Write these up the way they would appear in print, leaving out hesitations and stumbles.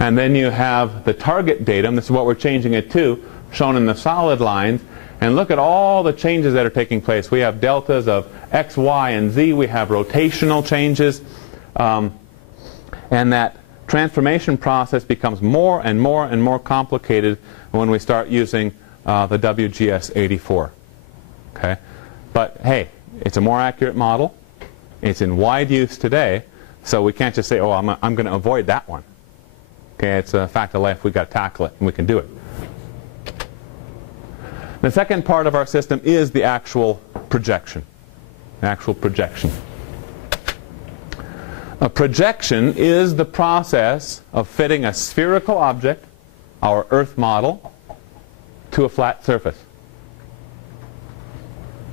And then you have the target datum. This is what we're changing it to, shown in the solid lines. And look at all the changes that are taking place. We have deltas of x, y, and z. We have rotational changes. And that transformation process becomes more and more and more complicated when we start using the WGS84. Okay? But hey, it's a more accurate model. It's in wide use today. So we can't just say, oh, I'm going to avoid that one. Okay, it's a fact of life. We've got to tackle it, and we can do it. The second part of our system is the actual projection. A projection is the process of fitting a spherical object, our Earth model, to a flat surface.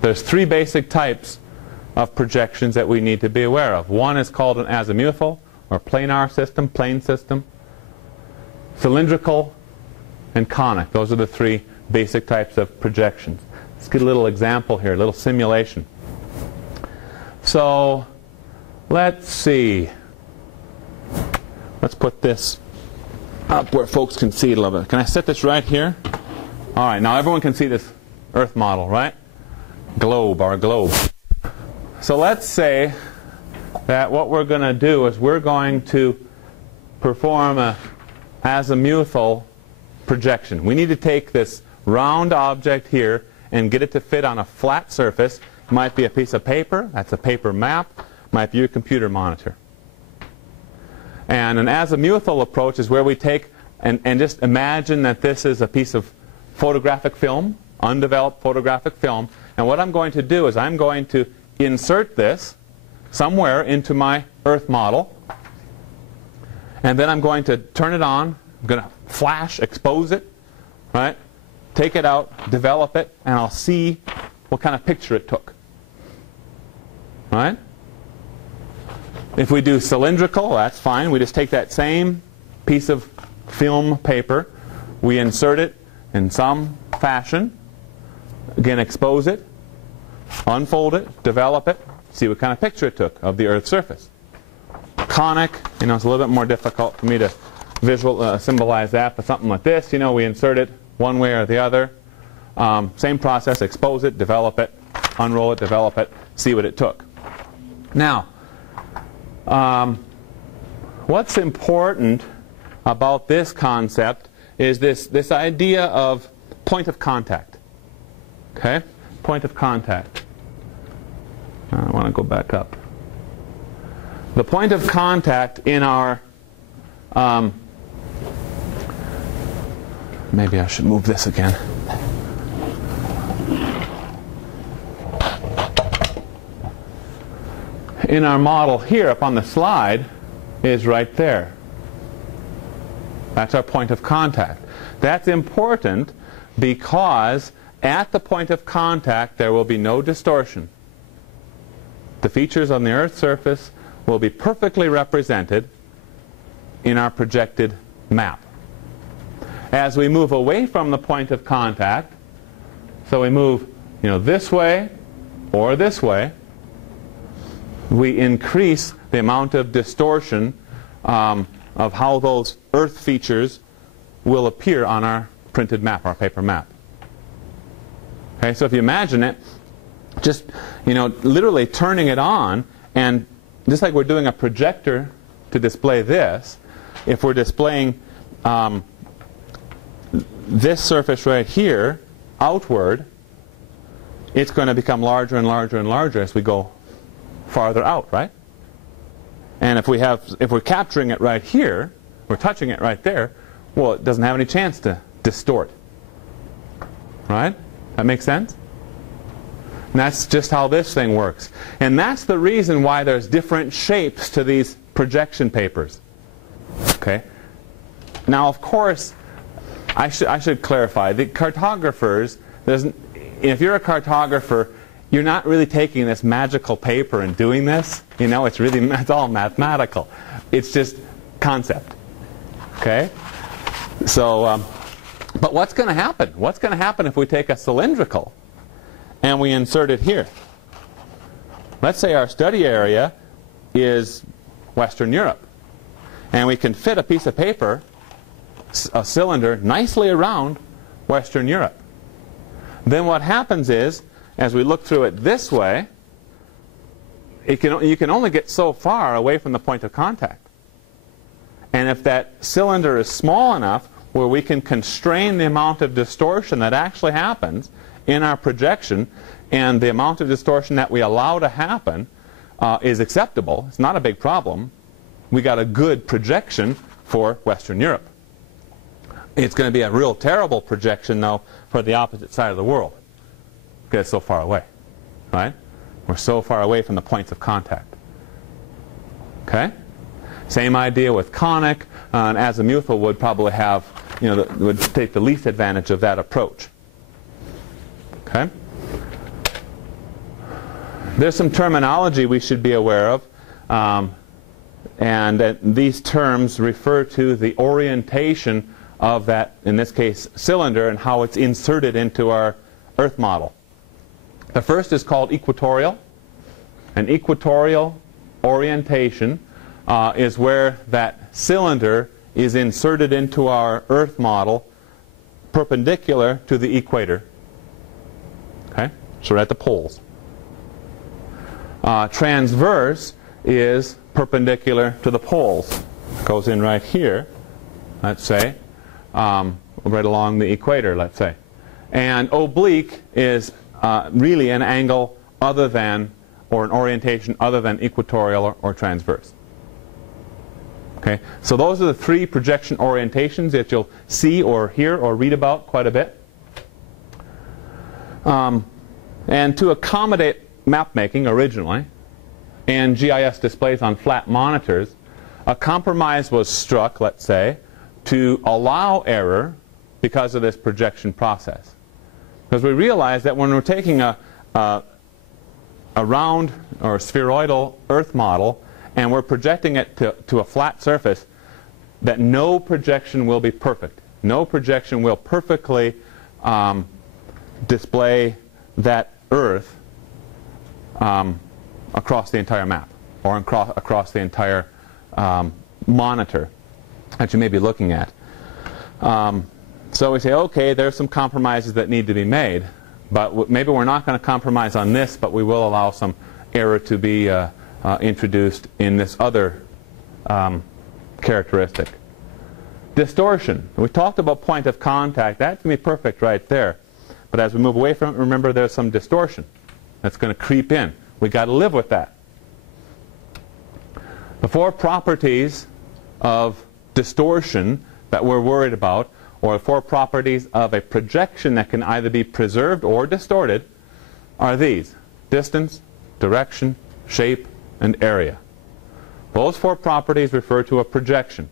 There's three basic types of projections that we need to be aware of. One is called an azimuthal or planar system, plane system. Cylindrical and conic. Those are the three basic types of projections. Let's get a little example here, a little simulation. So let's see. Let's put this up where folks can see it a little bit. Can I set this right here? All right, now everyone can see this Earth model, right? Our globe. So let's say that what we're going to do is we're going to perform a azimuthal projection. We need to take this round object here and get it to fit on a flat surface. It might be a piece of paper. That's a paper map. Might be your computer monitor. And an azimuthal approach is where we take and just imagine that this is a piece of photographic film, undeveloped photographic film. And what I'm going to do is I'm going to insert this somewhere into my Earth model. And then I'm going to turn it on. I'm going to flash, expose it, right? Take it out, develop it, and I'll see what kind of picture it took. Right? If we do cylindrical, that's fine. We just take that same piece of film paper, we insert it in some fashion, again expose it, unfold it, develop it, see what kind of picture it took of the Earth's surface. Conic, it's a little bit more difficult for me to symbolize that, but something like this, we insert it one way or the other. Same process, expose it, develop it, unroll it, develop it, see what it took. Now, what's important about this concept is this idea of point of contact. Okay? Point of contact. I want to go back up. The point of contact in our maybe I should move this again. In our model here up on the slide is right there. That's our point of contact. That's important because at the point of contact there will be no distortion. The features on the Earth's surface will be perfectly represented in our projected map. As we move away from the point of contact, so we move this way or this way, we increase the amount of distortion of how those Earth features will appear on our printed map, our paper map. Okay, so if you imagine it, just literally turning it on, and just like we're doing a projector to display this, if we're displaying this surface right here outward, it's going to become larger and larger and larger as we go farther out, right? And if we're capturing it right here, we're touching it right there, well, it doesn't have any chance to distort. Right? That makes sense? And that's just how this thing works. And that's the reason why there's different shapes to these projection papers. Okay? Now, of course, I should clarify. The cartographers, if you're a cartographer, you're not really taking this magical paper and doing this. It's all mathematical. It's just concept. Okay? So, but what's going to happen? What's going to happen if we take a cylindrical and we insert it here? Let's say our study area is Western Europe. And we can fit a piece of paper a cylinder nicely around Western Europe. Then what happens is, as we look through it this way, you can only get so far away from the point of contact. And if that cylinder is small enough where we can constrain the amount of distortion that actually happens in our projection, and the amount of distortion that we allow to happen is acceptable, it's not a big problem, we got a good projection for Western Europe. It's going to be a real terrible projection, though, for the opposite side of the world, because it's so far away, right? We're so far away from the points of contact. Okay? Same idea with conic, and azimuthal would probably have, would take the least advantage of that approach. Okay? There's some terminology we should be aware of, and these terms refer to the orientation of that, in this case, cylinder, and how it's inserted into our Earth model. The first is called equatorial. An equatorial orientation is where that cylinder is inserted into our Earth model perpendicular to the equator. Okay? So we're at the poles. Transverse is perpendicular to the poles. It goes in right here, let's say, right along the equator, let's say. And oblique is really an angle other than, or an orientation other than equatorial or transverse. Okay, so those are the three projection orientations that you'll see or hear or read about quite a bit. And to accommodate map making originally and GIS displays on flat monitors, a compromise was struck, let's say, to allow error because of this projection process. Because we realize that when we're taking a round or spheroidal Earth model and we're projecting it to a flat surface, that no projection will be perfect. No projection will perfectly display that Earth across the entire map, or across the entire monitor that you may be looking at. So we say, okay, there's some compromises that need to be made, but maybe we're not going to compromise on this, but we will allow some error to be introduced in this other characteristic. Distortion. We talked about point of contact. That's going to be perfect right there. But as we move away from it, remember there's some distortion that's going to creep in. We've got to live with that. The four properties of distortion that we're worried about, or the four properties of a projection that can either be preserved or distorted, are these: distance, direction, shape, and area. Those four properties refer to a projection.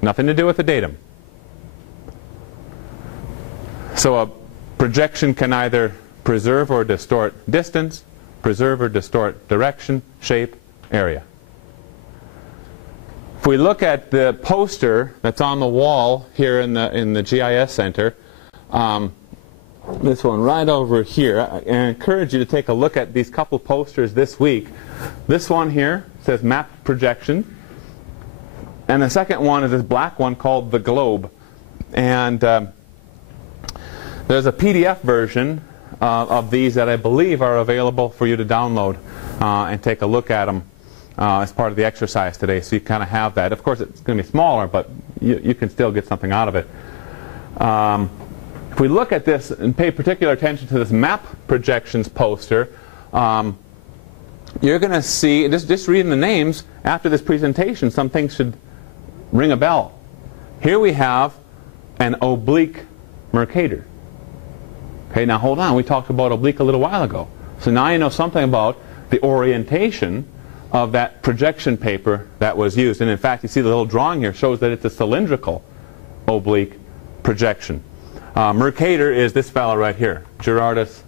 Nothing to do with the datum. So a projection can either preserve or distort distance, preserve or distort direction, shape, area. If we look at the poster that's on the wall here in the GIS Center, this one right over here, I encourage you to take a look at these couple posters this week. This one here says map projection, and the second one is this black one called the globe. And there's a PDF version of these that I believe are available for you to download and take a look at them as part of the exercise today, so you kind of have that. Of course, it's going to be smaller, but you can still get something out of it. If we look at this and pay particular attention to this map projections poster, you're going to see, just reading the names after this presentation, some things should ring a bell. Here we have an oblique Mercator. Okay, now hold on, we talked about oblique a little while ago. So now you know something about the orientation of that projection paper that was used. And in fact, you see the little drawing here shows that it's a cylindrical oblique projection. Mercator is this fellow right here, Gerardus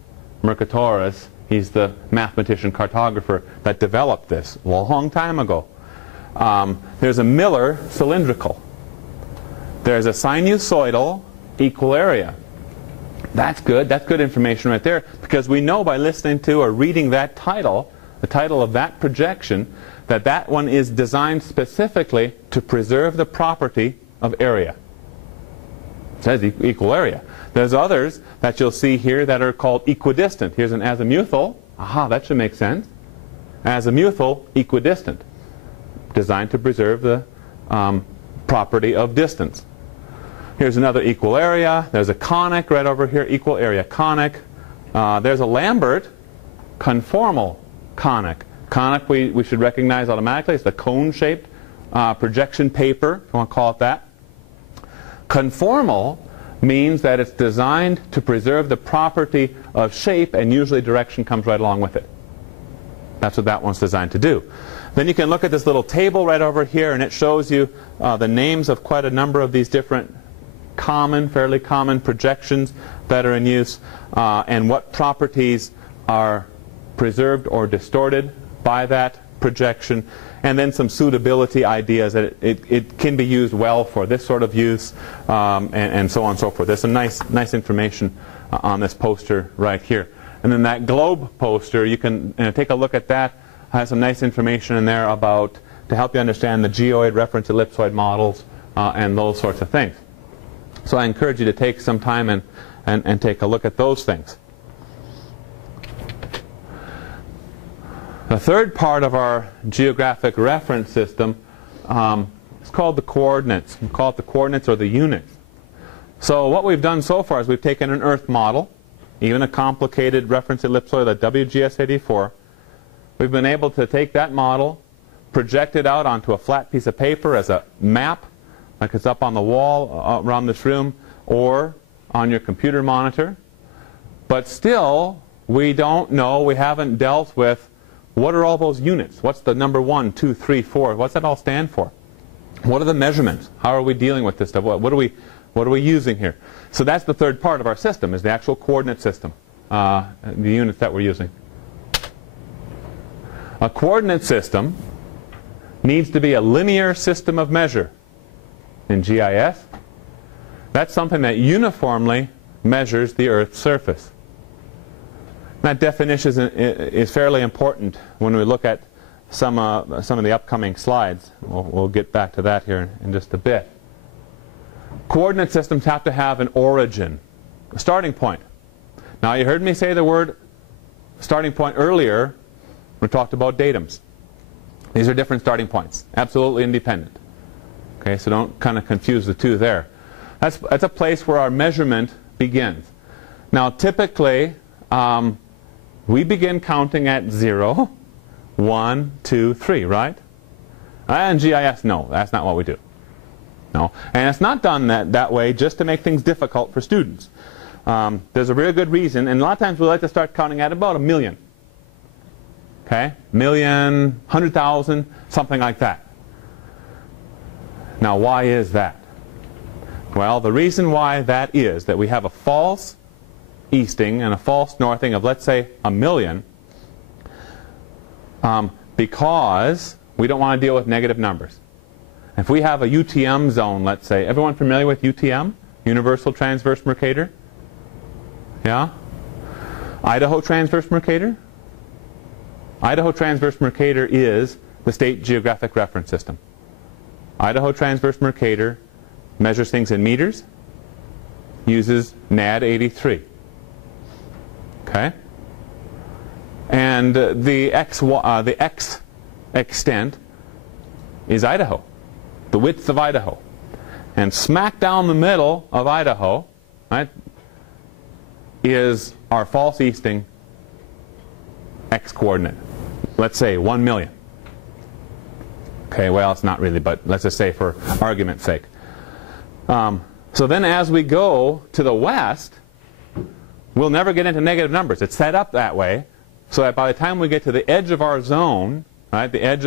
Mercatorus. He's the mathematician cartographer that developed this a long time ago. There's a Miller cylindrical. There's a sinusoidal equal area. That's good. That's good information right there, because we know by listening to or reading that title, the title of that projection, that that one is designed specifically to preserve the property of area. It says equal area. There's others that you'll see here that are called equidistant. Here's an azimuthal. Aha, that should make sense. Azimuthal, equidistant. Designed to preserve the property of distance. Here's another equal area. There's a conic right over here, equal area conic. There's a Lambert, conformal conic. Conic we should recognize automatically. It's the cone-shaped projection paper, if you want to call it that. Conformal means that it's designed to preserve the property of shape, and usually direction comes right along with it. That's what that one's designed to do. Then you can look at this little table right over here, and it shows you the names of quite a number of these different fairly common projections that are in use, and what properties are preserved or distorted by that projection, and then some suitability ideas that it can be used well for this sort of use, and so on and so forth. There's some nice information on this poster right here. And then that globe poster, you can take a look at that. Has some nice information in there about to help you understand the geoid, reference ellipsoid models, and those sorts of things. So I encourage you to take some time and take a look at those things. The third part of our geographic reference system is called the coordinates. We call it the coordinates or the units. So what we've done so far is we've taken an Earth model, even a complicated reference ellipsoid like WGS-84. We've been able to take that model, project it out onto a flat piece of paper as a map, like it's up on the wall around this room, or on your computer monitor. But still, we don't know, we haven't dealt with what are all those units? What's the number 1, 2, 3, 4? What's that all stand for? What are the measurements? How are we dealing with this stuff? What are we using here? So that's the third part of our system, is the actual coordinate system, the units that we're using. A coordinate system needs to be a linear system of measure in GIS. That's something that uniformly measures the Earth's surface. That definition is fairly important when we look at some of the upcoming slides. We'll get back to that here in just a bit. Coordinate systems have to have an origin, a starting point. Now you heard me say the word starting point earlier when we talked about datums. These are different starting points, absolutely independent. Okay, so don't kind of confuse the two there. That's a place where our measurement begins. Now typically, we begin counting at 0, 1, 2, 3, right? And GIS, no, that's not what we do. No, and it's not done that way just to make things difficult for students. There's a really good reason, and a lot of times we like to start counting at about 1 million. Okay, 1,000,000, 100,000, something like that. Now, why is that? Well, the reason why that is that we have a false easting and a false northing of, let's say, 1 million, because we don't want to deal with negative numbers. If we have a UTM zone, let's say, everyone familiar with UTM? Universal Transverse Mercator? Yeah? Idaho Transverse Mercator? Idaho Transverse Mercator is the state geographic reference system. Idaho Transverse Mercator measures things in meters, uses NAD 83. Okay? And the X extent is Idaho, the width of Idaho. And smack down the middle of Idaho, right, is our false easting X coordinate. Let's say 1 million. Okay, well, it's not really, but let's just say for argument's sake. So then as we go to the west, we'll never get into negative numbers. It's set up that way so that by the time we get to the edge of our zone, right, the edge